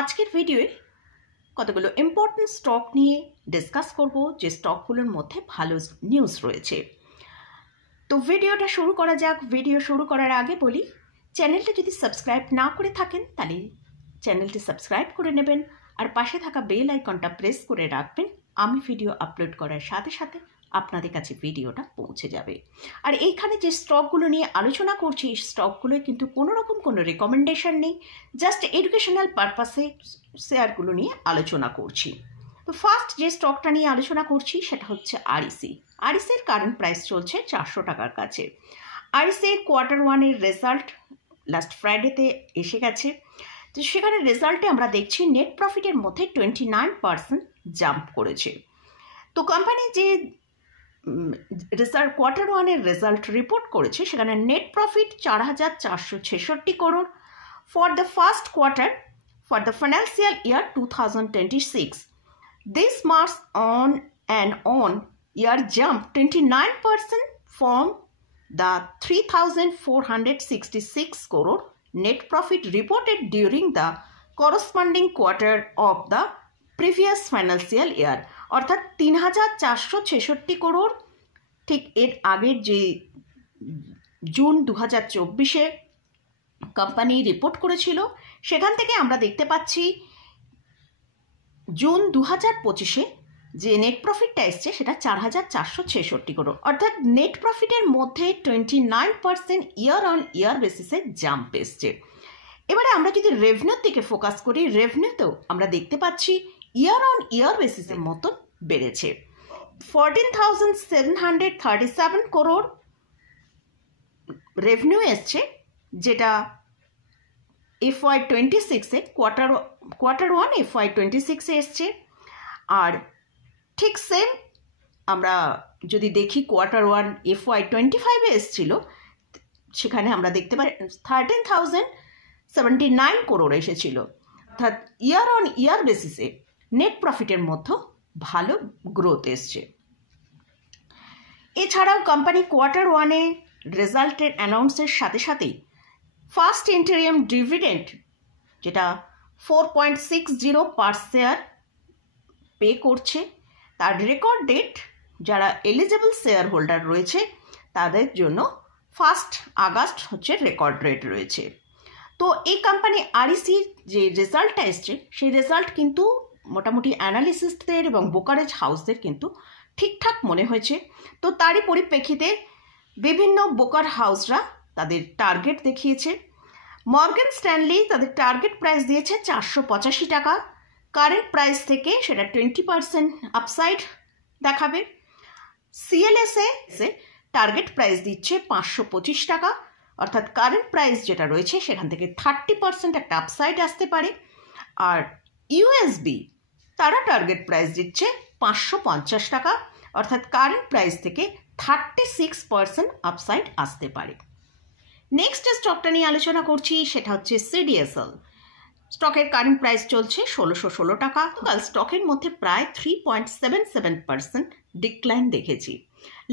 আজকের ভিডিওয়ে কতগুলো important stock নিয়ে ডিসকাস করব যে স্টকগুলোর মধ্যে ভালো নিউজ রয়েছে। তো ভিডিওটা শুরু করা যাক। ভিডিও শুরু করার আগে বলি, চ্যানেলটা যদি সাবস্ক্রাইব না করে থাকেন তাহলে চ্যানেলটি সাবস্ক্রাইব করে নেবেন আর পাশে থাকা বেল আইকনটা প্রেস করে রাখবেন। আমি ভিডিও আপলোড করার সাথে সাথে আপনাদের কাছে ভিডিওটা পৌঁছে যাবে। আর এইখানে যে স্টকগুলো নিয়ে আলোচনা করছি, এই স্টকগুলোয় কিন্তু কোনো রকম কোনো রেকমেন্ডেশন নেই, জাস্ট এডুকেশনাল পারপাসে শেয়ারগুলো নিয়ে আলোচনা করছি। তো ফার্স্ট যে স্টকটা নিয়ে আলোচনা করছি সেটা হচ্ছে আরইসি। আরইসির কারেন্ট প্রাইস চলছে 400 টাকার কাছে। আরইসির কোয়ার্টার ওয়ানের রেজাল্ট লাস্ট ফ্রাইডেতে এসে গেছে। তো সেখানে রেজাল্টে আমরা দেখছি নেট প্রফিটের মধ্যে 29% জাম্প করেছে। তো কোম্পানি যে কোয়ার্টার ওয়ানের রেজাল্ট রিপোর্ট করেছে সেখানে net profit 4,466 crore for the first quarter for the financial year 2026. This marks on year jump 29% from the 3,466 crore net profit reported during the corresponding quarter of the previous financial year. অর্থাৎ 3,466 করোড় ঠিক এর আগের যে June 2024-এ company report করেছিল সেখান থেকে আমরা দেখতে পাচ্ছি জুন 2025-এ যে নেট প্রফিটটা এসছে সেটা 4,466 করোড়। অর্থাৎ নেট প্রফিটের মধ্যে 29% ইয়ার অন ইয়ার বেসিসে জাম্প এসছে। এবারে আমরা যদি রেভিনিউর দিকে ফোকাস করি, রেভিনিউতেও আমরা দেখতে পাচ্ছি ইয়ার অন ইয়ার বেসিসের মতন বেড়েছে। 14,737 করোড় রেভিনিউ এসছে, যেটা FY26-এ কোয়ার্টার ওয়ান FY26-এ এসছে। আর ঠিক সেম আমরা যদি দেখি কোয়ার্টার ওয়ান FY25-এ এসছিল, সেখানে আমরা দেখতে পাই 13,079 করোড় এসেছিল। অর্থাৎ ইয়ার অন ইয়ার বেসিসে নেট প্রফিটের মধ্যে ভালো গ্রোথ এসছে। এছাড়াও কোম্পানি কোয়ার্টার ওয়ানে রেজাল্টের অ্যানাউন্সের সাথে সাথেই ফার্স্ট ইন্টারিম ডিভিডেন্ড যেটা 4.60 পার শেয়ার পে করছে। তার রেকর্ড ডেট যারা এলিজিবল শেয়ার হোল্ডার রয়েছে তাদের জন্য 1 আগস্ট হচ্ছে রেকর্ড ডেট রয়েছে। তো এই কোম্পানি আরইসির যে রেজাল্টটা এসছে সেই রেজাল্ট কিন্তু মোটামুটি অ্যানালিস্টদের এবং ব্রোকারেজ হাউসদের কিন্তু ঠিকঠাক মনে হয়েছে। তো তারই পরিপ্রেক্ষিতে বিভিন্ন ব্রোকার হাউসরা তাদের টার্গেট দেখিয়েছে। মর্গান স্ট্যানলি তাদের টার্গেট প্রাইস দিয়েছে 485 টাকা। কারেন্ট প্রাইস থেকে সেটা 20% আপসাইড দেখাবে। সিএলএসএ টার্গেট প্রাইস দিচ্ছে 525 টাকা, অর্থাৎ কারেন্ট প্রাইস যেটা রয়েছে সেখান থেকে 30% একটা আপসাইড আসতে পারে। আর ইউএসবি তারা টার্গেট প্রাইস দিচ্ছে 550 টাকা, অর্থাৎ কারেন্ট প্রাইস থেকে 36% আপসাইড আসতে পারে। নেক্সট স্টকটা নিয়ে আলোচনা করছি সেটা হচ্ছে সিডিএসএল। স্টকের কারেন্ট প্রাইস চলছে 1,616 টাকা। কাল স্টকের মধ্যে প্রায় 3.77% ডিক্লাইন দেখেছি।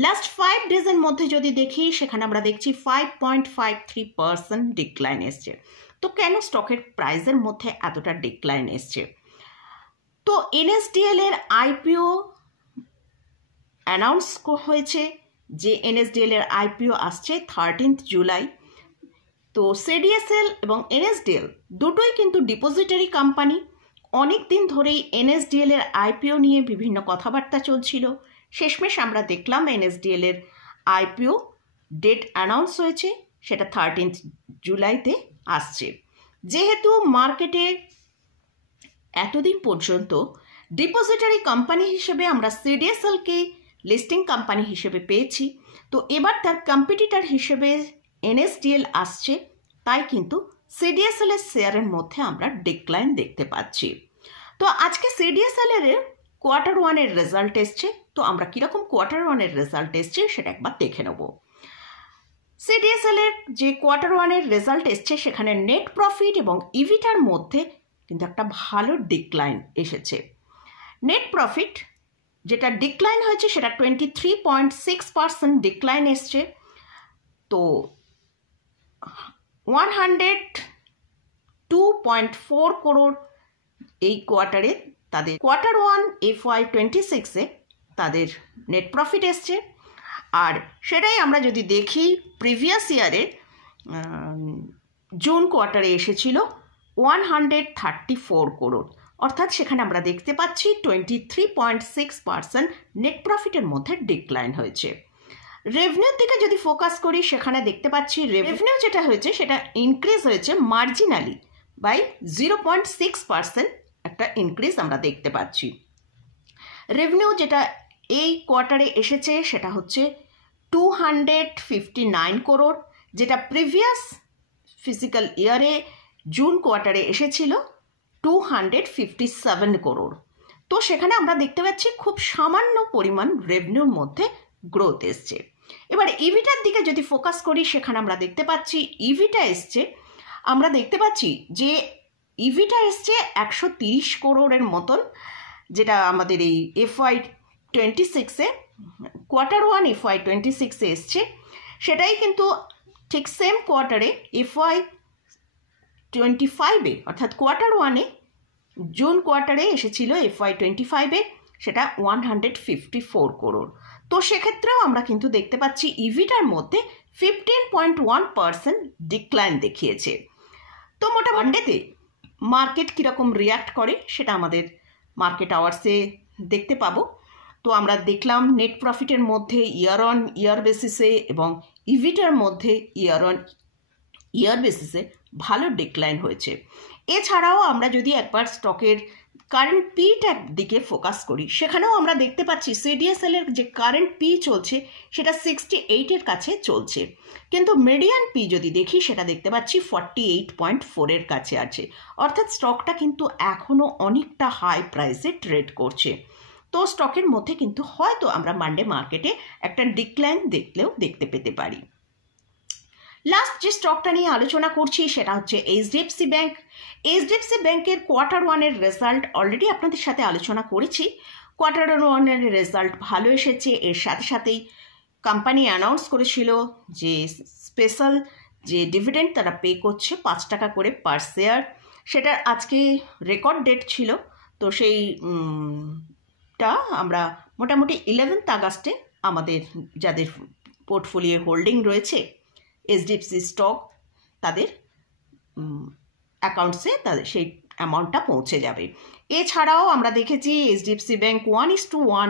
লাস্ট 5 ডেজের মধ্যে যদি দেখি সেখানে আমরা দেখছি 5.53% ডিক্লাইন এসছে। তো কেন স্টকের প্রাইসের মধ্যে এতটা ডিক্লাইন এসছে? তো এনএসডিএল এর আইপিও অ্যানাউন্স হয়েছে যে এনএসডিএল এর আইপিও আসছে 13 জুলাই। তো সিডিএসএল এবং এনএসডিএল দুটোই কিন্তু ডিপোজিটারি কোম্পানি। অনেক দিন ধরেই এনএসডিএল এর আইপিও নিয়ে বিভিন্ন কথাবার্তা চলছিল। শেষমেশ আমরা দেখলাম এনএসডিএল এর আইপিও ডেট অ্যানাউন্স হয়েছে, সেটা 13 জুলাইতে আসছে। যেহেতু মার্কেটে এতদিন পর্যন্ত ডিপোজিটারি কোম্পানি হিসেবে আমরা সিডিএসএলকে লিস্টিং কোম্পানি হিসেবে পেয়েছি, তো এবার তার কম্পিটিটর হিসেবে এনএসডিএল আসছে, তাই কিন্তু সিডিএসএল এর শেয়ারের মধ্যে আমরা ডিক্লাইন দেখতে পাচ্ছি। তো আজকে সিডিএসএল এর কোয়ার্টার ওয়ানের রেজাল্ট এসছে। তো আমরা কীরকম কোয়ার্টার ওয়ানের রেজাল্ট এসছে সেটা একবার দেখে নেব। সিডিএসএল এর যে কোয়ার্টার ওয়ানের রেজাল্ট এসছে সেখানে নেট প্রফিট এবং ইভিটার মধ্যে কিন্তু একটা ভালো ডিক্লাইন এসেছে। নেট প্রফিট যেটা ডিক্লাইন হয়েছে সেটা 23.6% ডিক্লাইন এসছে। তো 102.4 করোড় এই কোয়ার্টারে তাদের Q1 FY26-এ তাদের নেট প্রফিট এসছে। আর সেটাই আমরা যদি দেখি প্রিভিয়াস ইয়ারের জুন কোয়ার্টারে এসেছিল 134 করোড়, অর্থাৎ সেখানে আমরা দেখতে পাচ্ছি 23.6% নেট প্রফিটের মধ্যে ডিক্লাইন হয়েছে। রেভিনিউর দিকে যদি ফোকাস করি সেখানে দেখতে পাচ্ছি রেভিনিউ যেটা হয়েছে সেটা ইনক্রিজ হয়েছে মার্জিনালি বাই 0.6% একটা ইনক্রিজ আমরা দেখতে পাচ্ছি। রেভিনিউ যেটা এই কোয়ার্টারে এসেছে সেটা হচ্ছে 259 করোড়, যেটা প্রিভিয়াস ফিজিক্যাল ইয়ারে জুন কোয়ার্টারে এসেছিল 257 করোড়। তো সেখানে আমরা দেখতে পাচ্ছি খুব সামান্য পরিমাণ রেভিনিউর মধ্যে গ্রোথ এসছে। এবার ইভিটার দিকে যদি ফোকাস করি সেখানে আমরা দেখতে পাচ্ছি ইভিটা এসছে, আমরা দেখতে পাচ্ছি যে ইভিটা এসছে 130 করোড়ের মতন, যেটা আমাদের এই FY26-এ Q1 FY26-এ এসছে। সেটাই কিন্তু ঠিক সেম কোয়ার্টারে FY25-এ অর্থাৎ Q1-এ জুন কোয়ার্টারে এসেছিল FY25-এ সেটা 154 করোড়। তো সেক্ষেত্রেও আমরা কিন্তু দেখতে পাচ্ছি ইভিটার মধ্যে 15.1% ডিক্লাইন দেখিয়েছে। তো মোটামুটিতে মার্কেট কীরকম রিয়াক্ট করে সেটা আমাদের মার্কেট আওয়ার্সে দেখতে পাবো। তো আমরা দেখলাম নেট প্রফিটের মধ্যে ইয়ার অন ইয়ার বেসিসে এবং ইভিটার মধ্যে ইয়ার অন ইয়ার বেসিসে ভালো ডিক্লাইন হয়েছে। এছাড়াও আমরা যদি একবার স্টকের কারেন্ট পিটার দিকে ফোকাস করি সেখানেও আমরা দেখতে পাচ্ছি সিডিএসএল-এর যে কারেন্ট পি চলছে সেটা 68-এর কাছে চলছে, কিন্তু মিডিয়ান পি যদি দেখি সেটা দেখতে পাচ্ছি 48.4-এর কাছে আছে, অর্থাৎ স্টকটা কিন্তু এখনও অনেকটা হাই প্রাইসে ট্রেড করছে। তো স্টকের মধ্যে কিন্তু হয়তো আমরা মানডে মার্কেটে একটা ডিক্লাইন দেখতে পেতে পারি। লাস্ট যে স্টকটা নিয়ে আলোচনা করছি সেটা হচ্ছে এইচডিএফসি ব্যাংক। এইচডিএফসি ব্যাংকের Q1-এর রেজাল্ট অলরেডি আপনাদের সাথে আলোচনা করেছি। Q1-এর রেজাল্ট ভালো এসেছে। এর সাথে সাথেই কোম্পানি অ্যানাউন্স করেছিল যে স্পেশাল যে ডিভিডেন্ড তারা পে করছে 5 টাকা করে পার শেয়ার, সেটার আজকে রেকর্ড ডেট ছিল। তো সেইটা আমরা মোটামুটি 11 আগস্টে আমাদের যাদের পোর্টফোলিও হোল্ডিং রয়েছে এইচডিএফসি স্টক তাদের অ্যাকাউন্টসে তাদের সেই অ্যামাউন্টটা পৌঁছে যাবে। এছাড়াও আমরা দেখেছি এইচডিএফসি ব্যাংক 1:1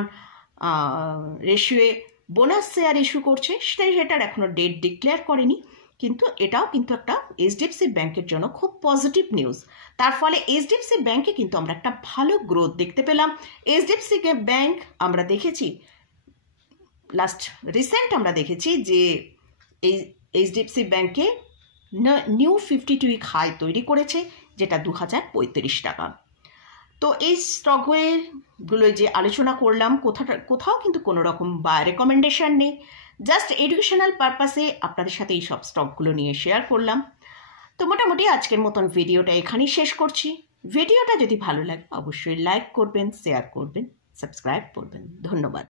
রেশিওয়ে বোনাস শেয়ার ইস্যু করছে, সেটার এখনও ডেট ডিক্লেয়ার করেনি, কিন্তু এটাও কিন্তু একটা এইচডিএফসি ব্যাংকের জন্য খুব পজিটিভ নিউজ। তার ফলে এইচডিএফসি ব্যাংকে কিন্তু আমরা একটা ভালো গ্রোথ দেখতে পেলাম। এইচডিএফসি ব্যাংক আমরা দেখেছি লাস্ট রিসেন্ট আমরা দেখেছি যে এই এইচডিএফসি ব্যাংকে নিউ 52-উইক হাই তৈরি করেছে, যেটা 2035 টাকা। তো এই স্টকগুলো যে আলোচনা করলাম কোথাও কিন্তু কোনো রকম বাই রেকমেন্ডেশন নেই, জাস্ট এডুকেশনাল পারপাসে আপনাদের সাথে এই সব স্টকগুলো নিয়ে শেয়ার করলাম। তো মোটামুটি আজকের মতন ভিডিওটা এখানেই শেষ করছি। ভিডিওটা যদি ভালো লাগে অবশ্যই লাইক করবেন, শেয়ার করবেন, সাবস্ক্রাইব করবেন। ধন্যবাদ।